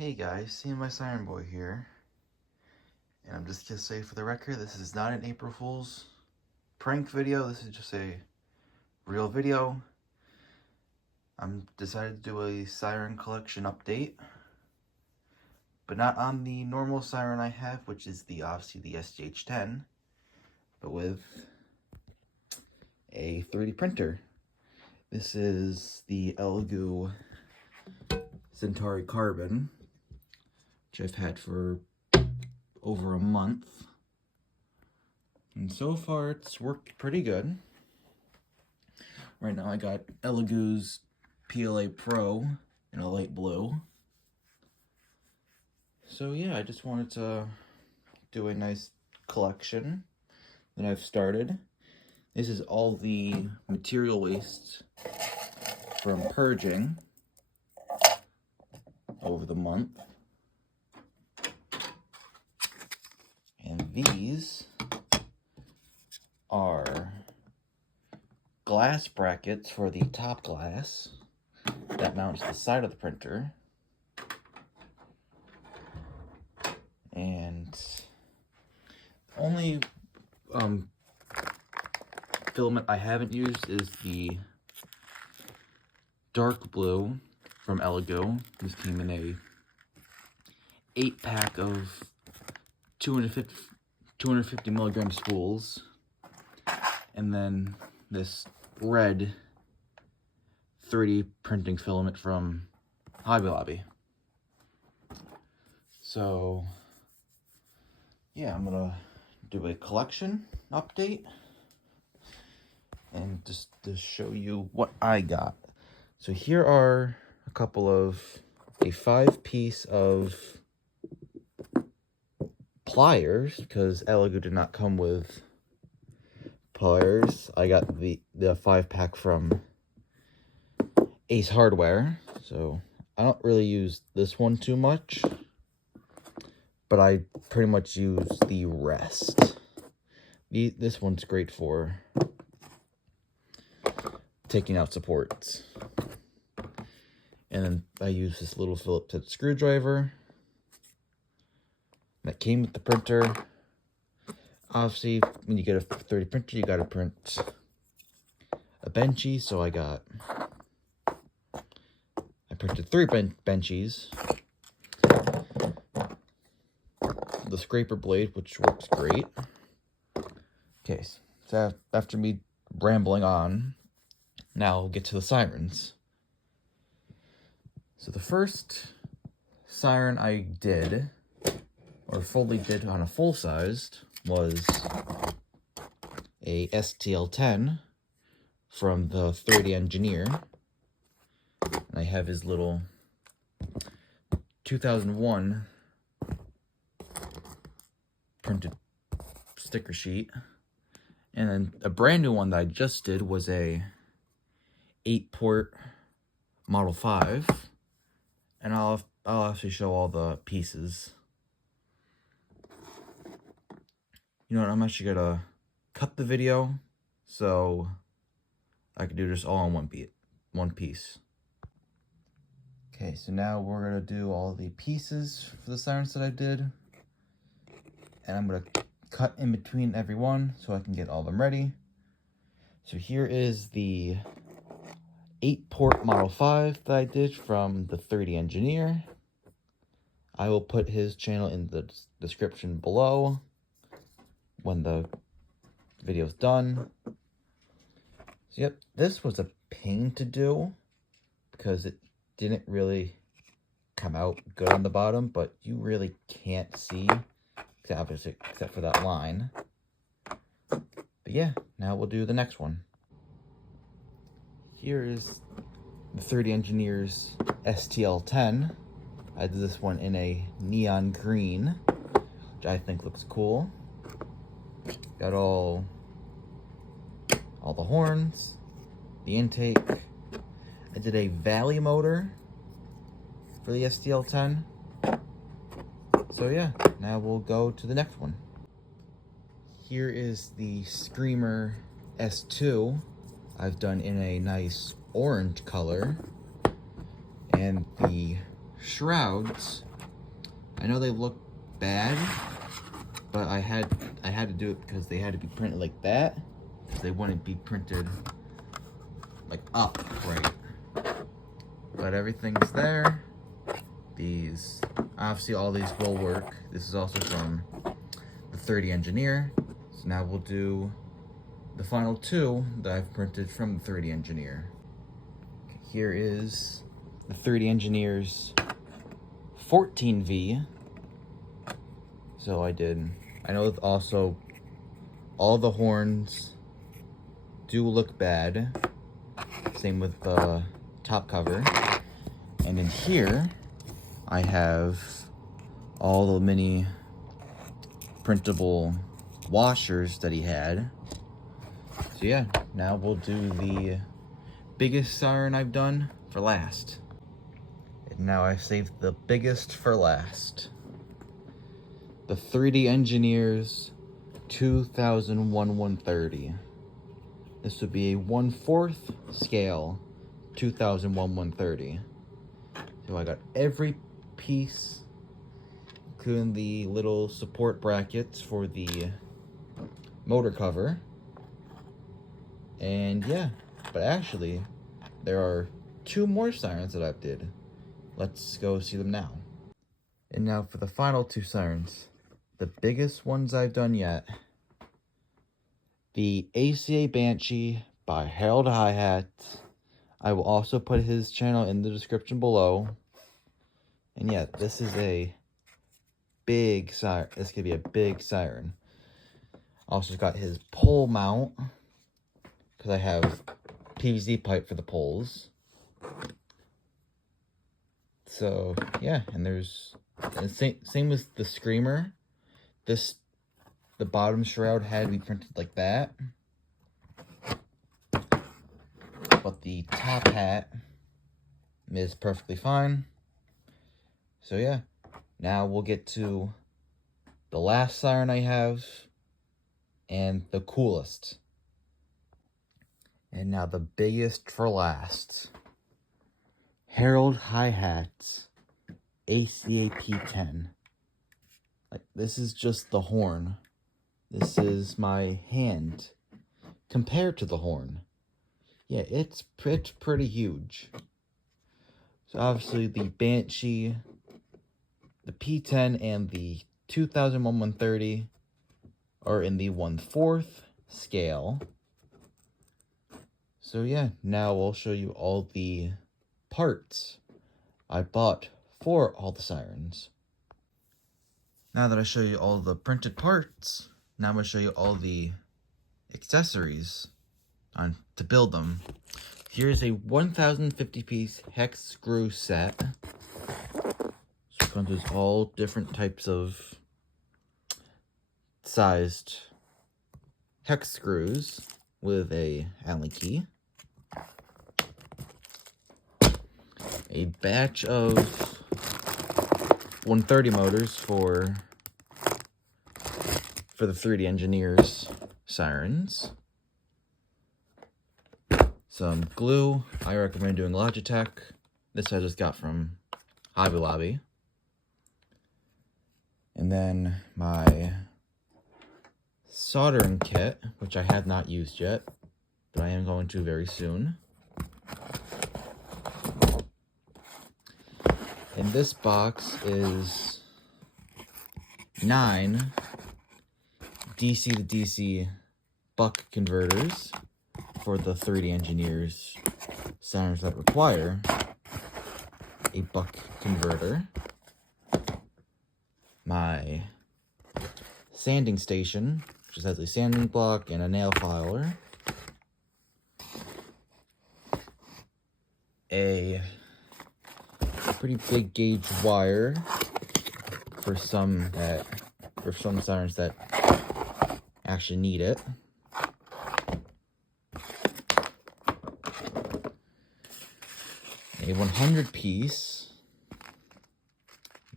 Hey guys, seeing my siren boy here, and I'm just gonna say for the record, this is not an April Fool's prank video. This is just a real video. I'm decided to do a siren collection update, but not on the normal siren I have, which is obviously the SGH10, but with a 3D printer. This is the Elegoo Centauri Carbon, which I've had for over a month, and so far it's worked pretty good. Right now I got Elegoo's PLA Pro in a light blue. So yeah, I just wanted to do a nice collection that I've started. This is all the material waste from purging over the month. And these are glass brackets for the top glass that mounts the side of the printer. And the only filament I haven't used is the dark blue from Elegoo. This came in a 8-pack of 250 milligram spools, and then this red 3D printing filament from Hobby Lobby. So yeah, I'm gonna do a collection update and just to show you what I got. So here are a 5-piece of pliers, because Elegoo did not come with pliers. I got the 5-pack from Ace Hardware, so I don't really use this one too much, but I pretty much use the rest. This one's great for taking out supports. And then I use this little Phillips head screwdriver that came with the printer. Obviously, when you get a 3D printer, you gotta print a benchy, so I printed 3 benchies. The scraper blade, which works great. Okay, so after me rambling on, now I'll get to the sirens. So the first siren I did, or fully did on a full-sized, was a STL10 from the 3D Engineer. And I have his little 2001 printed sticker sheet. And then a brand new one that I just did was a 8-port Model 5. And I'll actually show all the pieces. You know what, I'm actually gonna cut the video so I can do this all in one piece. Okay, so now we're gonna do all the pieces for the sirens that I did. And I'm gonna cut in between every one so I can get all of them ready. So here is the 8-port Model 5 that I did from the 3D Engineer. I will put his channel in the description below when the video's done. So yep, this was a pain to do because it didn't really come out good on the bottom, but you really can't see, except for that line. But yeah, now we'll do the next one. Here is the 3D Engineer's STL10. I did this one in a neon green, which I think looks cool. Got all the horns, the intake. I did a Valley motor for the STL10. So yeah, now we'll go to the next one. Here is the Screamer S2. I've done in a nice orange color. And the shrouds I know they look bad, but I had to do it because they had to be printed like that, because they wouldn't be printed like up right. But everything's there. These, obviously all these will work. This is also from the 30 Engineer. So now we'll do the final two that I've printed from the 30 Engineer. Okay, here is the 30 Engineer's 14V. So I know also all the horns do look bad. Same with the top cover. And in here, I have all the mini printable washers that he had. So yeah, now we'll do the biggest siren I've done for last. And now I saved the biggest for last. The 3D Engineers 2001 130. This would be a 1/4 scale 2001 130. So I got every piece, including the little support brackets for the motor cover. And yeah, but actually, there are 2 more sirens that I've did. Let's go see them now. And now for the final 2 sirens, the biggest ones I've done yet. The ACA Banshee by Harold Hihat. I will also put his channel in the description below. And yeah, this is a big siren. This could be a big siren. Also got his pole mount, because I have PVC pipe for the poles. So yeah, and there's same with the screamer. The bottom shroud had to be printed like that, but the top hat is perfectly fine. So yeah, now we'll get to the last siren I have and the coolest. And now the biggest for last. Harold Hihat's ACA P10. Like, this is just the horn. This is my hand compared to the horn. Yeah, it's pretty huge. So obviously the Banshee, the P10, and the 2001 130 are in the 1/4 scale. So yeah, now I'll show you all the parts I bought for all the sirens. Now that I show you all the printed parts, now I'm going to show you all the accessories to build them. Here's a 1,050 piece hex screw set. So it comes with all different types of sized hex screws with a Allen key. A batch of 130 motors for the 3D Engineers sirens. Some glue. I recommend doing Logitech. This I just got from Hobby Lobby. And then my soldering kit, which I have not used yet, but I am going to very soon. And this box is 9 DC to DC buck converters for the 3D Engineers sirens that require a buck converter. My sanding station, which just has a sanding block and a nail filer. A pretty big gauge wire for some sirens that actually need it. A 100 piece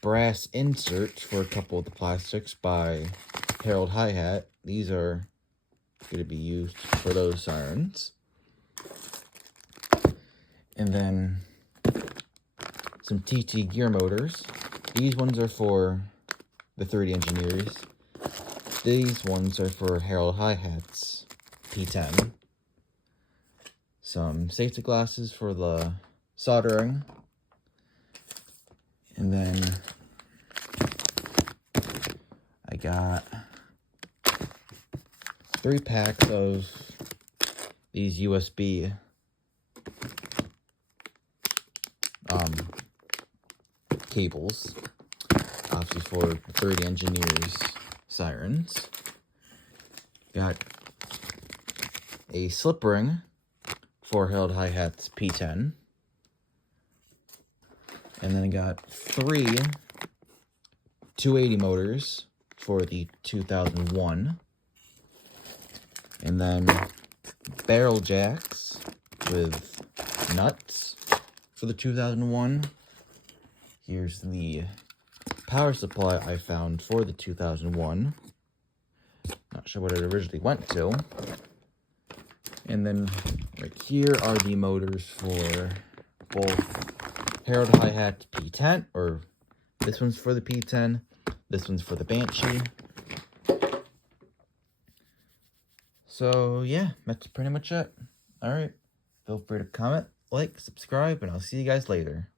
brass insert for a couple of the plastics by Harold Hihat. These are going to be used for those sirens. And then some TT gear motors. These ones are for the 3D engineers. These ones are for Herald hi-hats, P10. Some safety glasses for the soldering. And then I got 3 packs of these USB cables, obviously for 3D engineers sirens. Got a slip ring for Herald hi-hats P10. And then I got 3 280 motors for the 2001. And then barrel jacks with nuts for the 2001. Here's the power supply I found for the 2001. Not sure what it originally went to. And then right here are the motors for both Herald hi-hat P10, or this one's for the P10, this one's for the Banshee. So yeah, that's pretty much it. Alright, feel free to comment, like, subscribe, and I'll see you guys later.